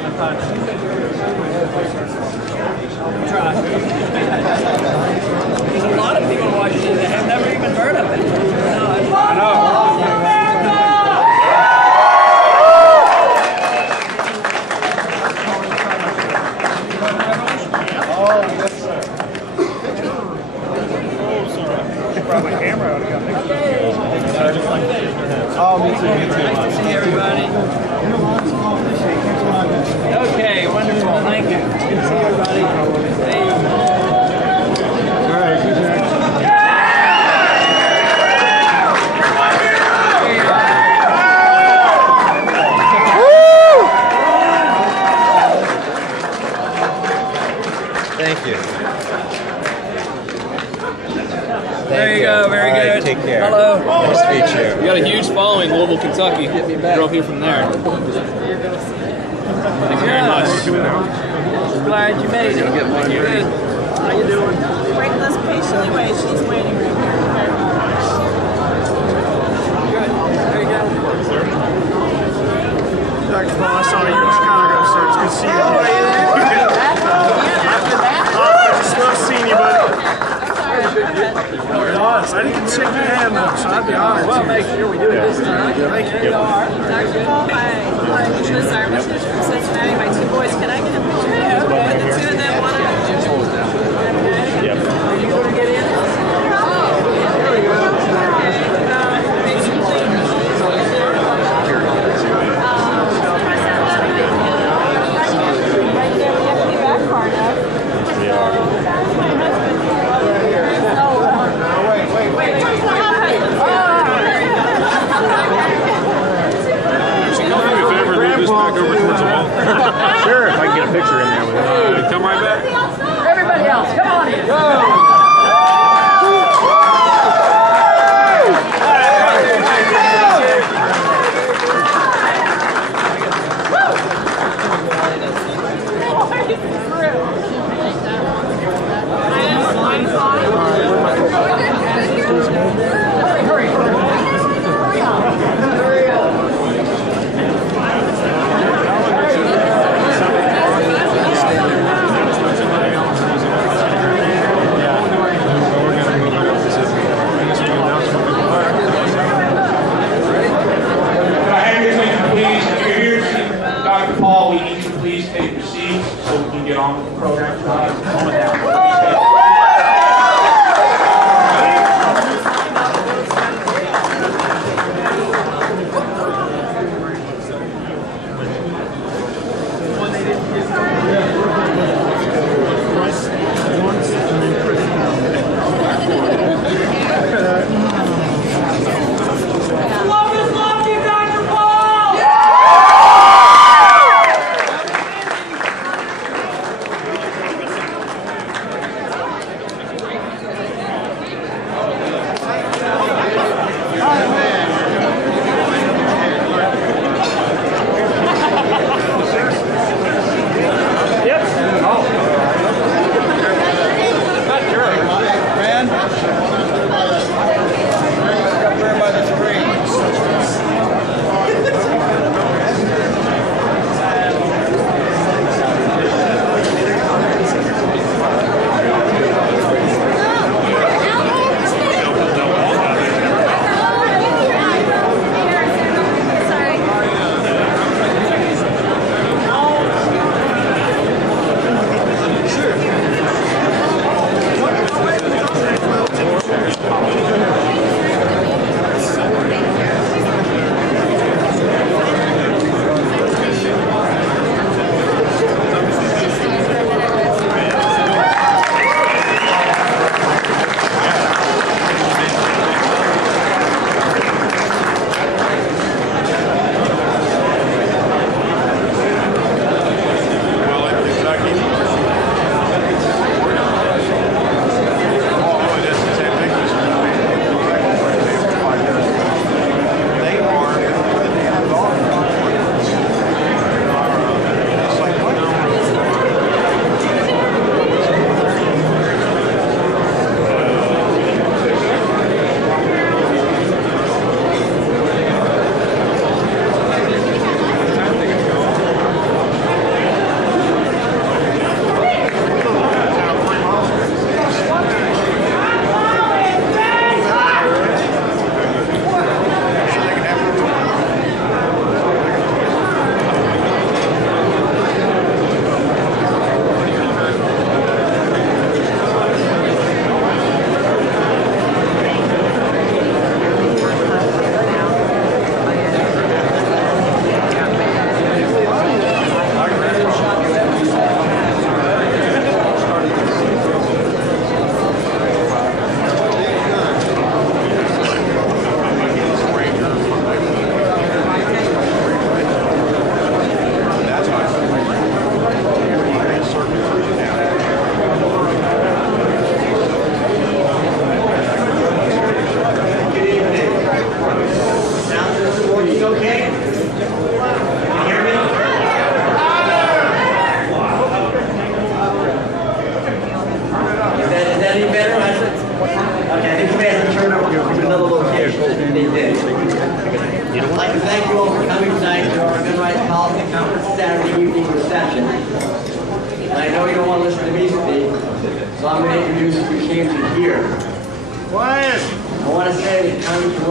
There's a lot of people in Washington that have never even heard of it. I know. Oh, yes, sir. Oh, sorry. Probably camera out again. Oh, me too. Nice to see everybody. Okay, wonderful. Thank you. Good to see everybody. Hey. All right, who's next? Thank you. There you go. Very good. Right, take care. Hello. Nice to meet you. We got a huge following in Louisville, Kentucky. Drove here from there. Thank you very much. Glad you made it. Good. How you doing? Wait, let's patiently wait. She's waiting right here. Good. There you go. Dr. Paul, I saw you in Chicago, so it's good to see you. I just love seeing you, buddy. It was. I didn't shake your hand, though, so I'd be honored. Well, make sure we do it this time. Thank you. Dr. Paul, hi. This is our message from Cincinnati. My two boys, can I get a picture? Yeah, okay. The two of them, one of them. Yep. Are you going to get in? There we go. Basically, right there, we have to be back far enough. We are. That's my husband. Wait. If I ever leave this back over towards the wall.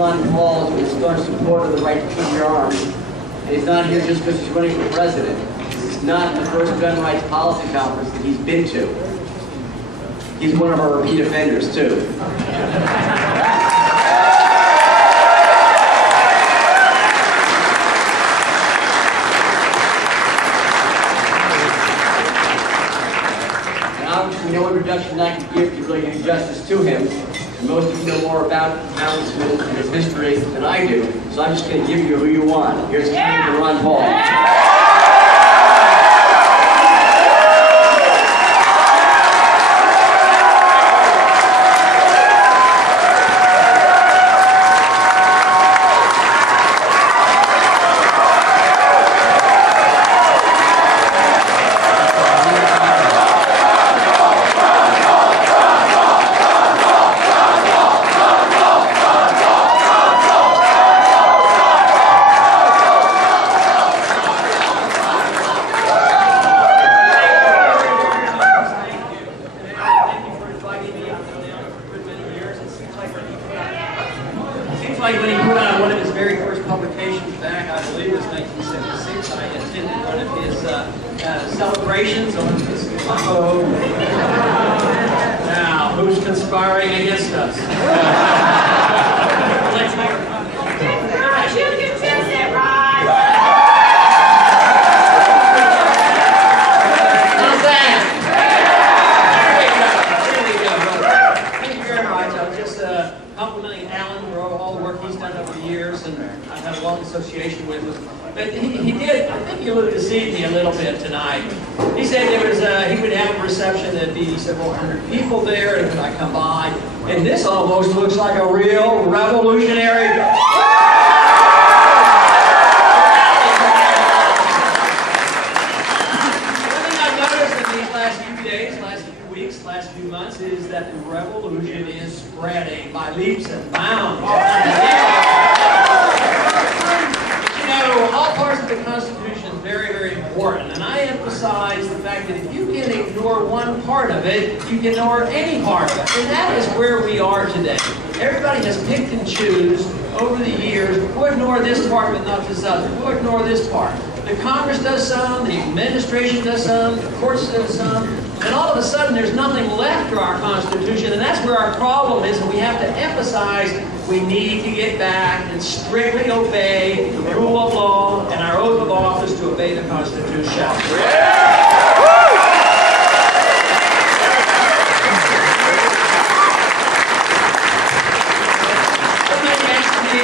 Ron Paul, who is staunch supporter of the right to keep your arms. And he's not here just because he's running for president. This is not the first gun rights policy conference that he's been to. He's one of our repeat offenders, too. No introduction I can give to really do justice to him. And most of you know more about Congressman and his history than I do, so I'm just going to give you who you want. Here's Congressman Ron Paul. When he put out one of his very first publications back, I believe it was 1976, I attended one of his celebrations on his Now, who's conspiring against us? Let's I've had a long association with him. But he did, I think he deceived me a little bit tonight. He said there was he would have a reception, there'd be several hundred people there, and when I come by, and this almost looks like a real revolutionary. One thing I've noticed in these last few days, last few weeks, last few months, is that the revolution is spreading by leaps and bounds. All parts of the Constitution is very, very important, and I emphasize the fact that if you can ignore one part of it, you can ignore any part of it, and that is where we are today. Everybody has picked and choose over the years. We'll ignore this part, but not this other. We'll ignore this part. The Congress does some, the administration does some, the courts does some, and all of a sudden there's nothing left to our Constitution, and that's where our problem is, and we have to emphasize we need to get back and strictly obey the rule of law and our oath of office to obey the Constitution. Somebody asked me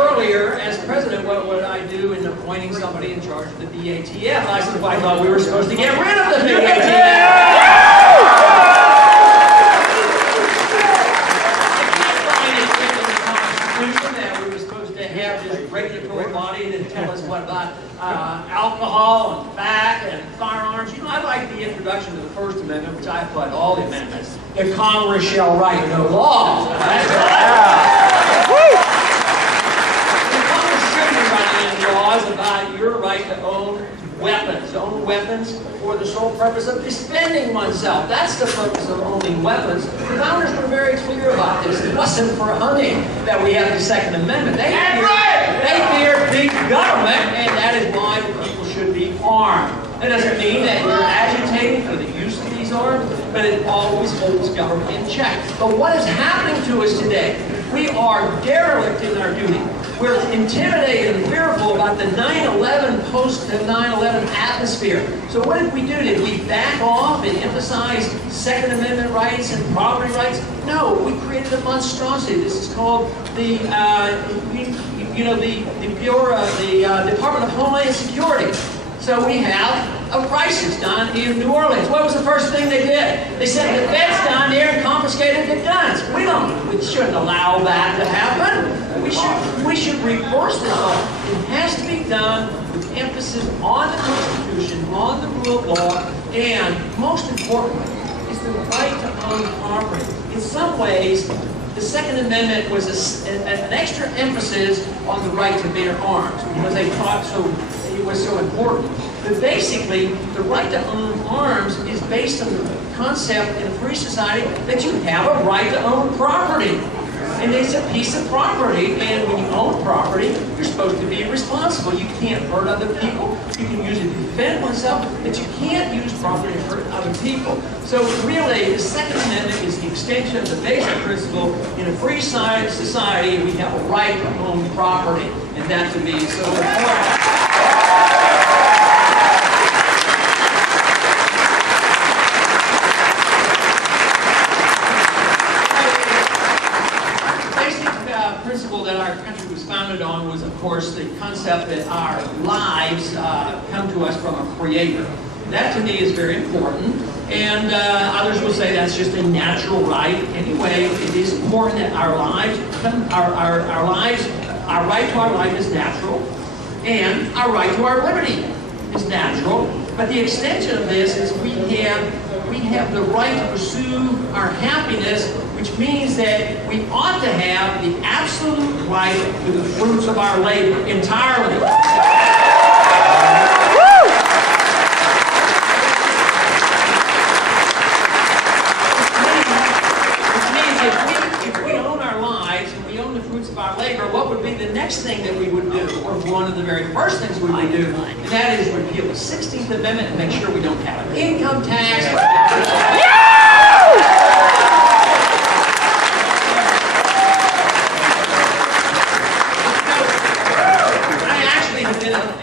earlier, as president, what would I do in appointing somebody in charge of the BATF? I said, well, I thought we were supposed to get rid of the BATF. Regulatory body that tell us what about alcohol and tobacco and firearms. You know, I like the introduction to the First Amendment, which I applied to all the amendments. The Congress shall write no laws. That's what I like. The Congress shouldn't be writing any laws about your right to own weapons for the sole purpose of defending oneself. That's the purpose of owning weapons. The founders were very clear about this. It wasn't for hunting that we have the Second Amendment. They fear big government, and that is why people should be armed. That doesn't mean that you're agitating for the use of these arms, but it always holds government in check. But what is happening to us today? We are derelict in our duty. We're intimidated and fearful about the 9/11, post-9/11 atmosphere. So what did we do? Did we back off and emphasize Second Amendment rights and property rights? No, we created a monstrosity. This is called the, the Department of Homeland Security. So we have a crisis down in New Orleans. What was the first thing they did? They sent the feds down there and confiscated the guns. We shouldn't allow that to happen. We should reverse this law. It has to be done with emphasis on the Constitution, on the rule of law, and most importantly, is the right to own property. In some ways, the Second Amendment was an extra emphasis on the right to bear arms because they thought it was so important. But basically, the right to own arms is based on the concept in a free society that you have a right to own property. And it's a piece of property, and when you own property, you're supposed to be responsible. You can't hurt other people. You can use it to defend oneself, but you can't use property to hurt other people. So really, the Second Amendment is the extension of the basic principle. In a free society, we have a right to own property, and that to me is so important. Principle that our country was founded on was, of course, the concept that our lives come to us from a creator. That to me is very important, and others will say that's just a natural right. Anyway, it is important that our lives, our right to our life is natural, and our right to our liberty is natural. But the extension of this is we have the right to pursue our happiness, which means that we ought to have the absolute right to the fruits of our labor entirely. Which means if we own our lives and we own the fruits of our labor, what would be the next thing that we would do, or one of the very first things we would do, and that is repeal the 16th Amendment and make sure we don't have an income tax.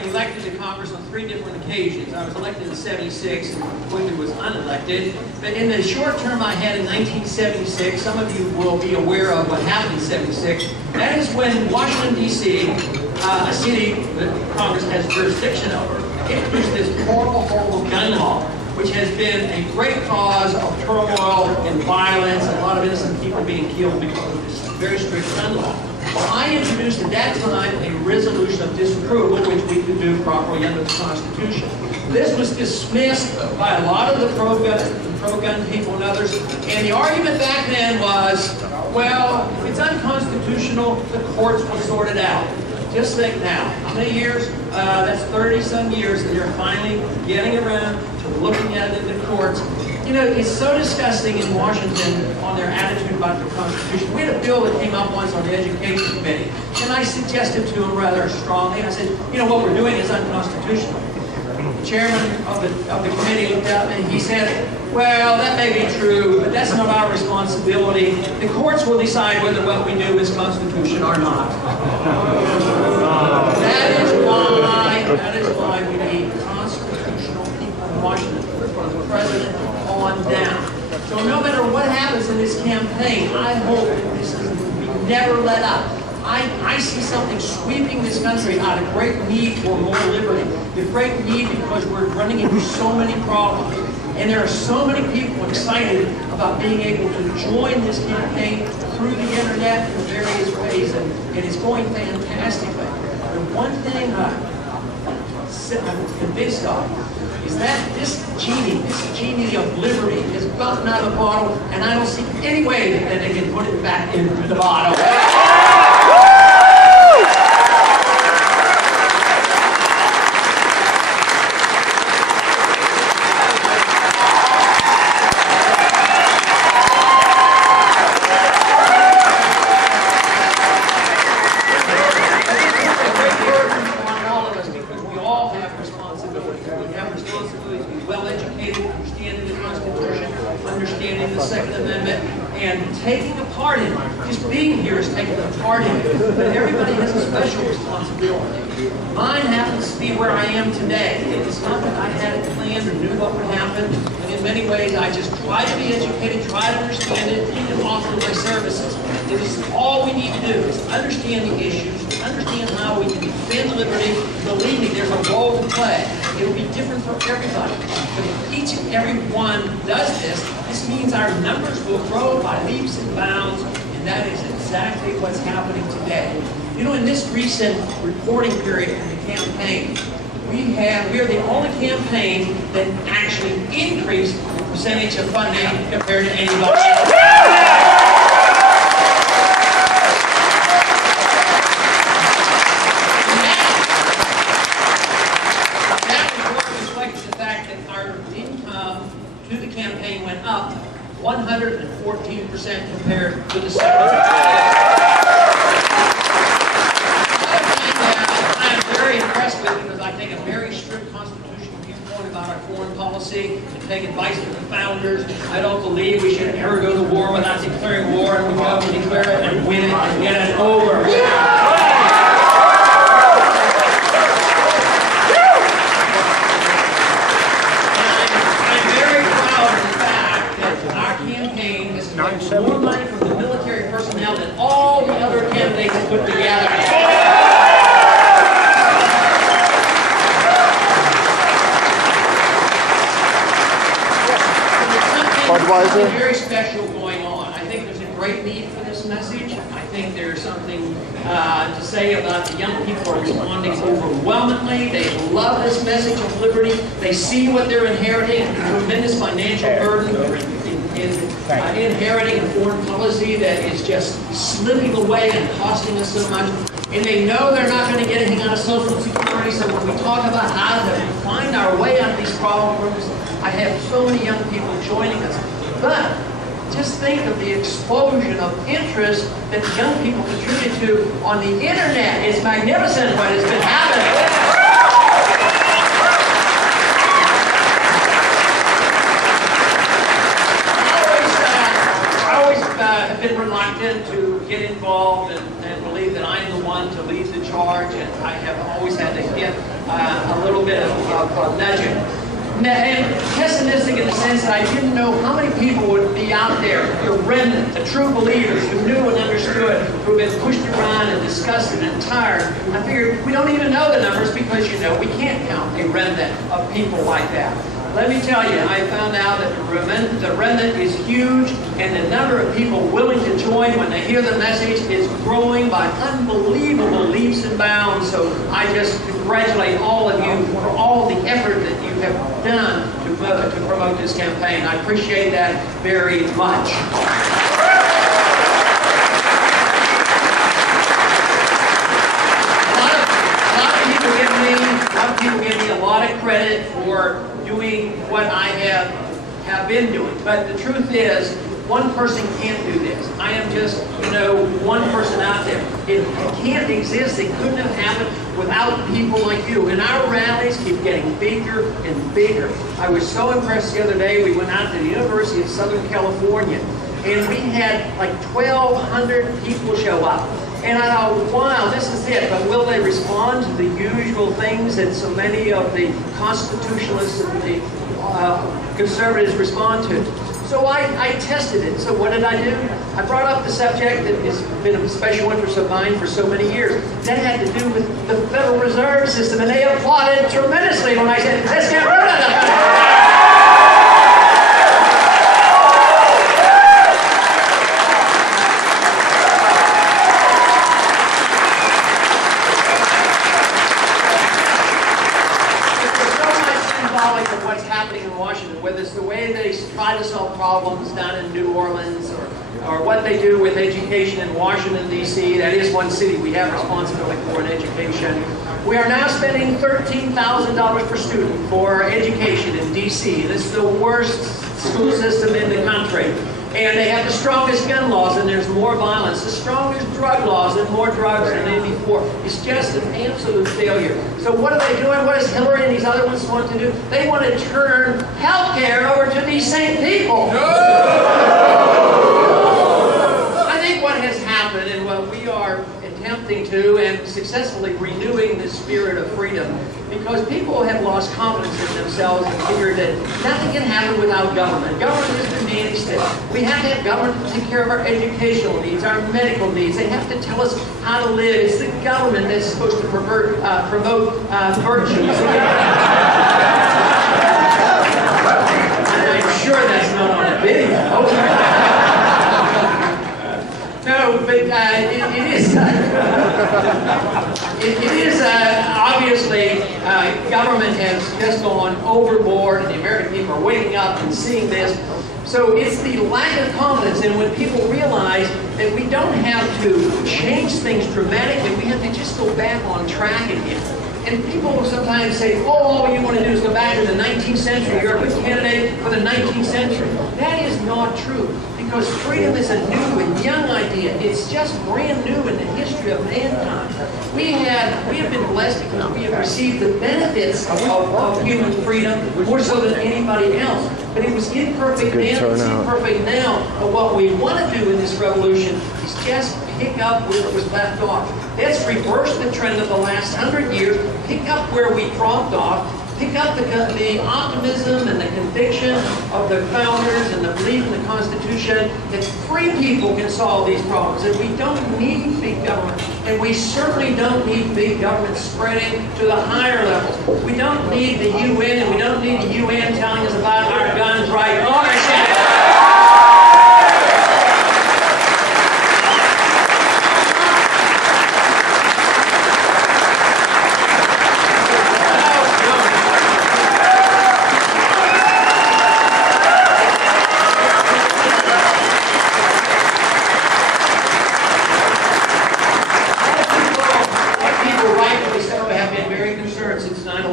Elected to Congress on 3 different occasions. I was elected in '76 and quickly was unelected. But in the short term I had in 1976, some of you will be aware of what happened in '76. That is when Washington, D.C., a city that Congress has jurisdiction over, introduced this horrible, horrible gun law, which has been a great cause of turmoil and violence and a lot of innocent people being killed because of this very strict gun law. Well, I introduced at that time a resolution of disapproval, which we could do properly under the Constitution. This was dismissed by a lot of the pro-gun people and others, and the argument back then was, well, if it's unconstitutional, the courts will sort it out. Just think now, how many years? That's 30-some years, and they're finally getting around to looking at it in the courts. You know, it's so disgusting in Washington on their attitude about the Constitution. We had a bill that came up once on the Education Committee, and I suggested to them rather strongly, I said, you know, what we're doing is unconstitutional. The chairman of the committee looked at me and he said, well, that may be true, but that's not our responsibility. The courts will decide whether what we do is constitutional or not. That is why we need constitutional people in Washington, from the president on down. So no matter what happens in this campaign, I hope that we never let up. I see something sweeping this country out of great need for more liberty. The great need because we're running into so many problems. And there are so many people excited about being able to join this campaign through the internet in various ways, and it's going fantastically. The one thing I'm convinced of is that this genie of liberty is gotten out of the bottle, and I don't see any way that they can put it back into the bottle. Understanding the Second Amendment and taking a part in it. Just being here is taking a part in it. But everybody has a special responsibility. Mine happens to be where I am today. It's not that I had it planned or knew what would happen. And in many ways, I just try to be educated, try to understand it, and offer my services. It is all we need to do is understand the issues, understand how we can defend liberty. Believe me, there's a role to play. It will be different for everybody. But if each and every one does this means our numbers will grow by leaps and bounds, and that is exactly what's happening today. You know, in this recent reporting period in the campaign, we are the only campaign that actually increased the percentage of funding compared to anybody else. To the campaign went up 114% compared to the second. having a very strict constitutional viewpoint about our foreign policy and take advice from the founders. I don't believe we should ever go to war without declaring war, and we go and declare it and win it and get it over. More money from the military personnel than all the other candidates put together. There's something very special going on. I think there's a great need for this message. I think there's something to say about the young people are responding overwhelmingly. They love this message of liberty. They see what they're inheriting, a tremendous financial burden. Inheriting a foreign policy that is just slipping away and costing us so much. And they know they're not going to get anything out of Social Security, so when we talk about how to find our way out of these problems, I have so many young people joining us. But just think of the explosion of interest that the young people contribute to on the internet. It's magnificent what has been happening. Have been reluctant to get involved and believe that I'm the one to lead the charge, and I have always had to get a little bit of nudging. And pessimistic in the sense that I didn't know how many people would be out there, the remnant, the true believers who knew and understood, who have been pushed around and disgusted and tired. I figured we don't even know the numbers because, you know, we can't count a remnant of people like that. Let me tell you, I found out that the remnant is huge, and the number of people willing to join when they hear the message is growing by unbelievable leaps and bounds. So I just congratulate all of you for all the effort that you have done to promote this campaign. I appreciate that very much. A lot of people give me a lot of credit for doing what I have been doing. But the truth is, one person can't do this. I am just, you know, one person out there. It can't exist. It couldn't have happened without people like you. And our rallies keep getting bigger and bigger. I was so impressed the other day. We went out to the University of Southern California, and we had like 1,200 people show up. And I thought, wow, this is it. But will they respond to the usual things that so many of the constitutionalists and the conservatives respond to? So I tested it. So what did I do? I brought up the subject that has been of special interest of mine for so many years. That had to do with the Federal Reserve System. And they applauded tremendously when I said, let's get rid of it. Whether it's the way they try to solve problems down in New Orleans or what they do with education in Washington, D.C. That is one city we have responsibility for in education. We are now spending $13,000 per student for education in D.C. This is the worst school system in the country. And they have the strongest gun laws, and there's more violence. The strongest drug laws, and more drugs than any before. It's just an absolute failure. So what are they doing? What does Hillary and these other ones want to do? They want to turn health care over to these same people. I think what has happened, and what we are attempting to and successfully renewing this spirit of freedom, because people have lost confidence in themselves and figured that nothing can happen without government. Government is the mainstay. We have to have government to take care of our educational needs, our medical needs. They have to tell us how to live. It's the government that's supposed to promote virtues. And I'm sure that's not on a video. No, but it is obviously government has just gone overboard, and the American people are waking up and seeing this. So it's the lack of confidence, and when people realize that we don't have to change things dramatically, we have to just go back on track again. And people will sometimes say, oh, all you want to do is go back to the 19th century. You're a good candidate for the 19th century. That is not true. because freedom is a new and young idea. It's just brand new in the history of mankind. We have been blessed because we have received the benefits of human freedom more so than anybody else. But it was imperfect then, it's imperfect now. But what we want to do in this revolution is just pick up where it was left off. Let's reverse the trend of the last 100 years, pick up where we dropped off, pick up the optimism and the conviction of the founders and the belief in the Constitution that free people can solve these problems, that we don't need big government, and we certainly don't need big government spreading to the higher levels. We don't need the UN, and we don't need the UN telling us about our guns right ownership.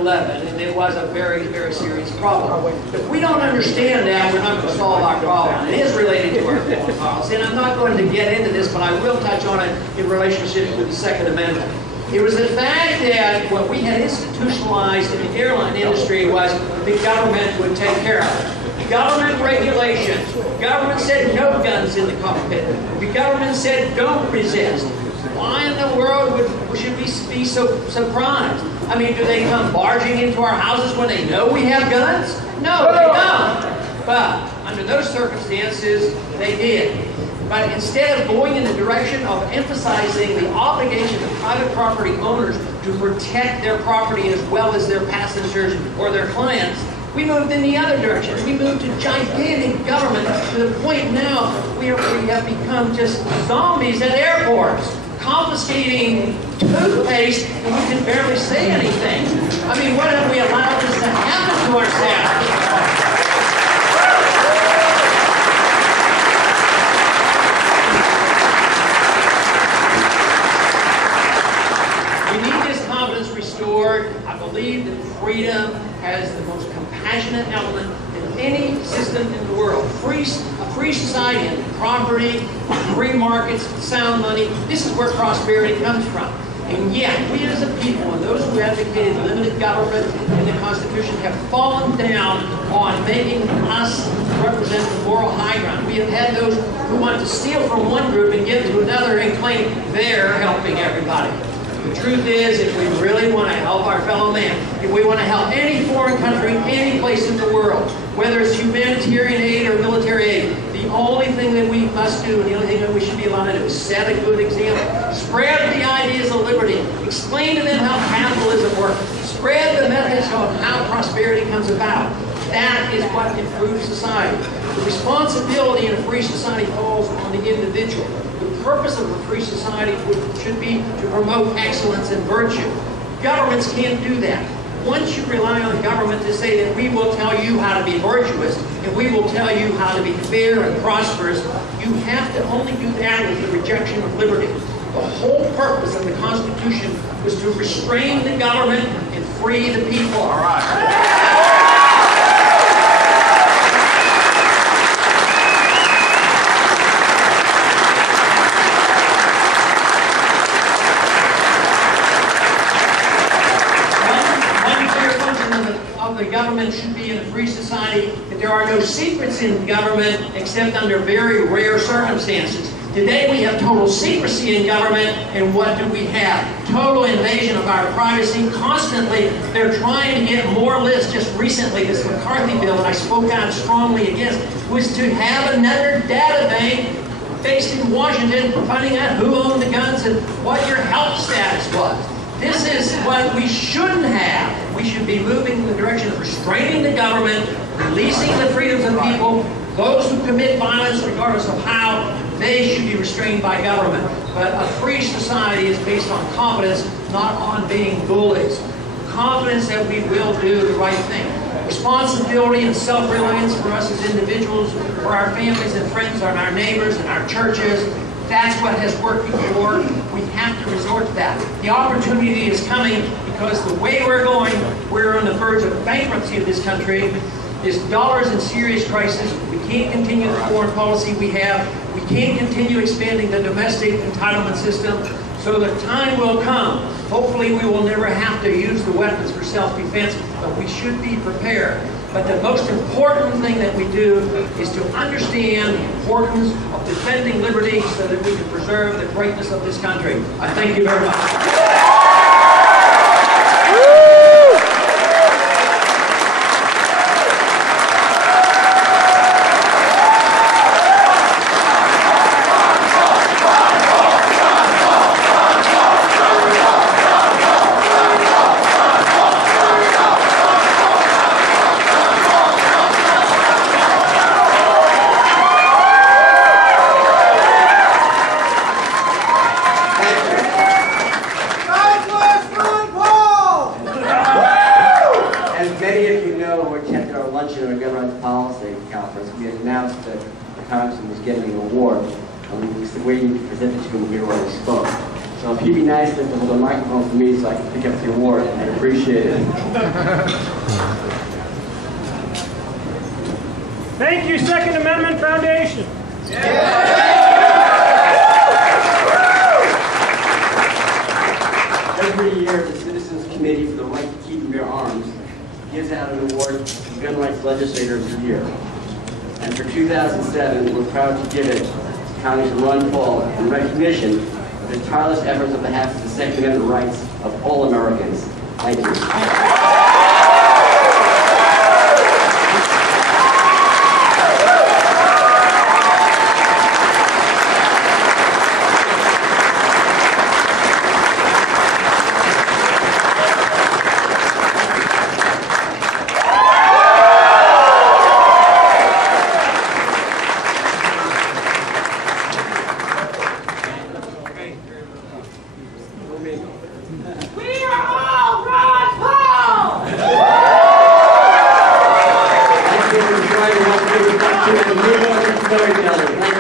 And it was a very, very serious problem. If we don't understand that, we're not going to solve our problem. It is related to our foreign policy, and I'm not going to get into this, but I will touch on it in relationship with the Second Amendment. It was the fact that what we had institutionalized in the airline industry was the government would take care of it. Government regulations. Government said no guns in the cockpit. The government said don't resist. Why in the world should we be so surprised? I mean, do they come barging into our houses when they know we have guns? No, they don't. But under those circumstances, they did. But instead of going in the direction of emphasizing the obligation of private property owners to protect their property as well as their passengers or their clients, we moved in the other direction. We moved to gigantic government to the point now we have become just zombies at airports, confiscating toothpaste and we can barely say anything. I mean, what have we allowed this to happen to ourselves? Restored. I believe that freedom has the most compassionate element in any system in the world. A free society and property, free markets, sound money. This is where prosperity comes from. And yet, we as a people and those who advocated limited government in the Constitution have fallen down on making us represent the moral high ground. We have had those who want to steal from one group and give to another and claim they're helping everybody. The truth is, if we really want to help our fellow man, if we want to help any foreign country, any place in the world, whether it's humanitarian aid or military aid, the only thing that we must do, and the only thing that we should be allowed to do is set a good example. Spread the ideas of liberty. Explain to them how capitalism works. Spread the methods of how prosperity comes about. That is what improves society. The responsibility in a free society falls on the individual. The purpose of a free society should be to promote excellence and virtue. Governments can't do that. Once you rely on government to say that we will tell you how to be virtuous and we will tell you how to be fair and prosperous, you have to only do that with the rejection of liberty. The whole purpose of the Constitution was to restrain the government and free the people. All right. The government should be in a free society, that there are no secrets in government except under very rare circumstances. Today we have total secrecy in government, and what do we have? Total invasion of our privacy. Constantly, they're trying to get more lists. Just recently, this McCarthy bill that I spoke out strongly against was to have another data bank based in Washington finding out who owned the guns and what your health status was. This is what we shouldn't have. We should be moving in the direction of restraining the government, releasing the freedoms of people. Those who commit violence, regardless of how, they should be restrained by government. But a free society is based on confidence, not on being bullies. Confidence that we will do the right thing. Responsibility and self-reliance for us as individuals, for our families and friends, and our neighbors and our churches. That's what has worked before. We have to resort to that. The opportunity is coming because the way we're going, we're on the verge of bankruptcy of this country. This dollar is in serious crisis. We can't continue the foreign policy we have. We can't continue expanding the domestic entitlement system. So the time will come. Hopefully we will never have to use the weapons for self-defense, but we should be prepared. But the most important thing that we do is to understand the importance of defending liberty so that we can preserve the greatness of this country. I thank you very much. We had announced that the congressman was getting an award, and we were waiting to present it to him here when he spoke. So if you'd be nice enough to hold a microphone for me so I can pick up the award, I'd appreciate it. Thank you, Second Amendment Foundation. Every year, the Citizens Committee for the Right to Keep and Bear Arms gives out an award to the Gun Rights Legislator of the Year. And for 2007, we're proud to give it to Congressman Ron Paul in recognition of his tireless efforts on behalf of the Second Amendment rights of all Americans. Thank you. We are all Ron Paul! Thank you for joining us. Thank you for